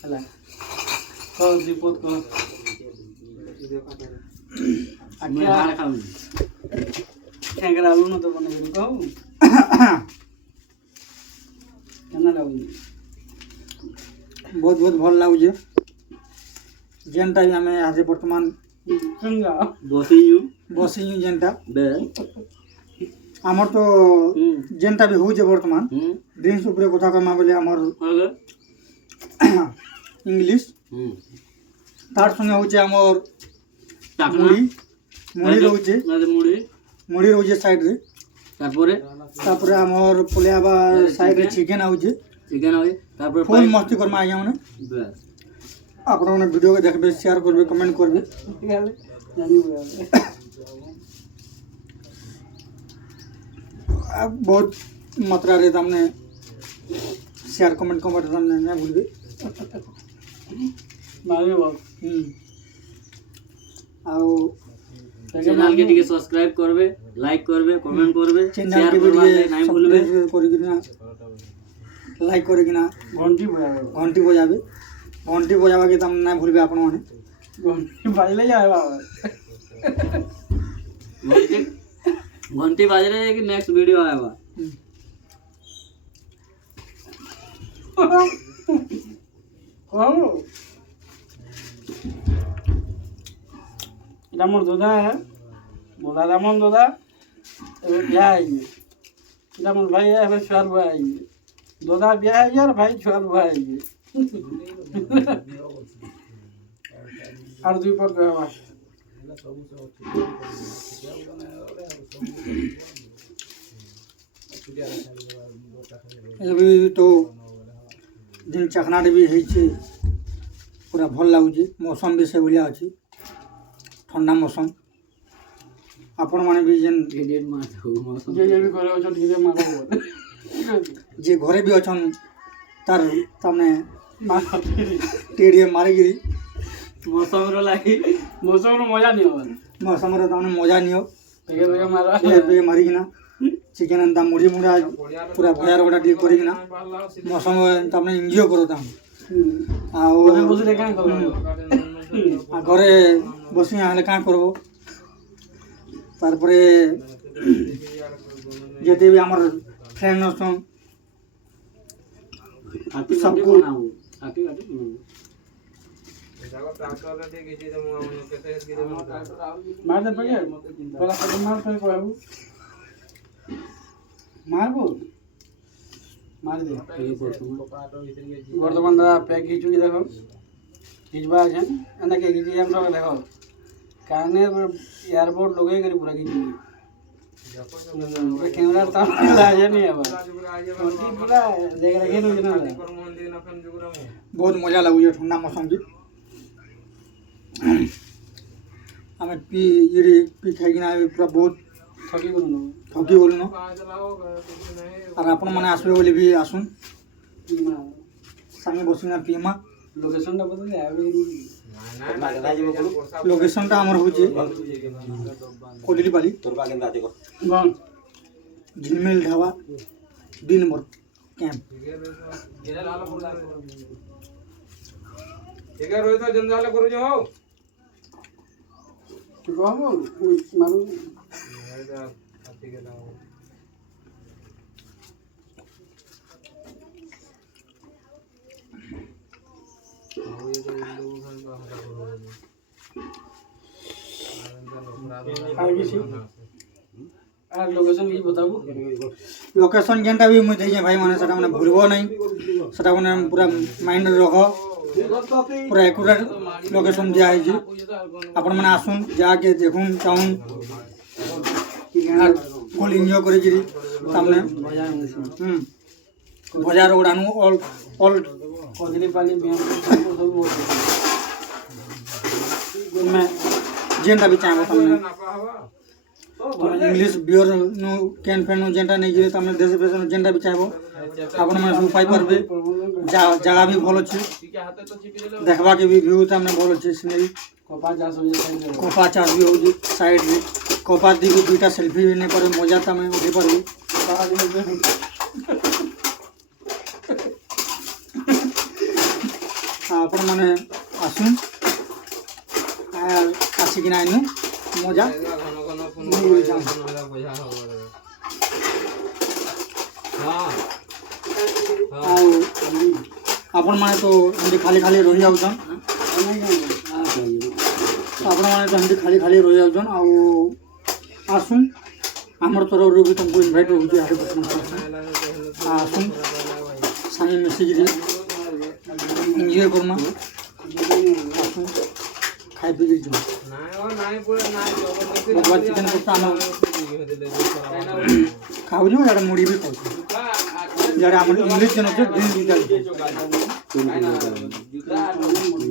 ହେଲା କହ ଦୀପକ କହ ଆଜ୍ଞା ଖାଉନି କାହିଁକି ଆଳୁ ନ ତ ବନେଇବି କହୁ କେନା ଲାଗୁଛି बहुत बहुत भल लगुचे जेनटा भी आम आज बर्तमान बसी जेनटा आमर तो जेनटा भी होचे बर्तमान ड्रिंक्स उपरे कथा कहमा बोले आमर इंग्लिश तार संगे होचे आमर मुड़ी मुड़ी रोचे मुड़ी रोचे साइड रे तारपरे आमर पुलियाबा साइड रे चिकन आउचे फुल मस्ती करमा आज्ञा मैंने आप वीडियो को देखबे शेयर करबे कमेंट करबे बहुत मात्रा रे हमने शेयर कमेंट हमने नहीं भूलबे चैनल के टिके सब्सक्राइब करबे लाइक करबे कमेंट करबे चैनल के वीडियो नहीं भूलबे करगिना लाइक करगिना घंटी बजाबे घंटी बजाबा के तुम नहीं भूलबे आपण माने घंटी बाजले जाए घंटी बाजले कि नेक्स्ट वीडियो आएगा এটা মোর দাদা মোর দাদা মন দাদা এবার বিয়া আইবে এটা মোর ভাই এবার ছুয়ার ভাই আইবে দাদা বিয়া আইবে আর ভাই ছুয়ার ভাই আইবে আর দুই পর দেওয়া अभी तो दिन चकनाटे भी है पूरा भल लगुच मौसम भी से भाया अच्छी ठंडा मौसम आपण मैंने भी जेन जे घरे भी अच्छा तार तमने टेड़िए मारिकी मौसम मौसम मजा नहीं हो मौसम तमने मजा नहीं हो मारिकिना चिकेन एंता मुड़ी मुड़ा पूरा भया रोटा टी करिकिना मौसम तमने एंजॉय करो तम घरे बसी आले का करबो तारपरे जेते भी हमर फ्रेंड अछन सबको मार दे पगे पहला कदम मार फिर कहबू मारबो मार दे बर्तमान दादा पैक खिचुड़ी देखो खिचबा है एना के खिची हम सब देखो काने एयरपोर्ट लोगे करी पूरा खिचुड़ी कैमरा सामने लाजे नहीं है पूरा देख रखे नो जना बहुत मजा लगुए ठंडा मौसम की आम पी खाइकिना पूरा बहुत थकी गलु न और आपण मैंने आसबे बोली भी आसुन संगे बसिना पीमा लोकेशन टा आमर होची कोडलीपाली झिलमिल ढाबा 2 नंबर कैंप एका रोय तो जंजाल करू जो हो बाबू मारू ठीक है लाओ लोकेशन की बताबू लोकेशन जेनटा भी मुझे देजे भाई माने सेटा माने भूलबो नहीं सेटा माने पूरा माइंड रखो पूरा एक्यूरेट लोकेशन दिया है जी आपण माने आसुन जाके देखुन चाहुन फुल एंजॉय करे जी सामने बाजार उड़ानु ऑल कोदलीपाली बिहान सब मैं जेनटा भी चाहबो सामने इंग्लिश बियर नु कैन फैन नु जेनटा नहीं गिरे तमने देश पेशन जेनटा भी चाहबो आपण माने सब पाई परबे जगह भी भल अछि देखबा के भी व्यू तमने भल अछि सिनेरी कोपा चास भी होजी साइड रे कोपा दी भी दुटा सेल्फी ने पर मजा तमे उठे परबे आपण मैंने आसुन आसिकिना इनु मजा ঘন ঘন ফোন मुड़ी जाऊँ পয়সা হবে হ্যাঁ आपण मैंने तो एमती खाली खाली रही जाऊन आपण मैंने तो एमती खाली खाली रही जाऊन आसुन आमर तरफ भी तुमको इनभाइट हो आसुन सामने मिसिक एंजॉय करमा आसुन खाई पी जाऊँ चिकेन कषा आम खाऊ यार मुड़ी भी खाऊ यार आम इंग्लिश जन अच्छे ड्रिल दुटा मुड़ी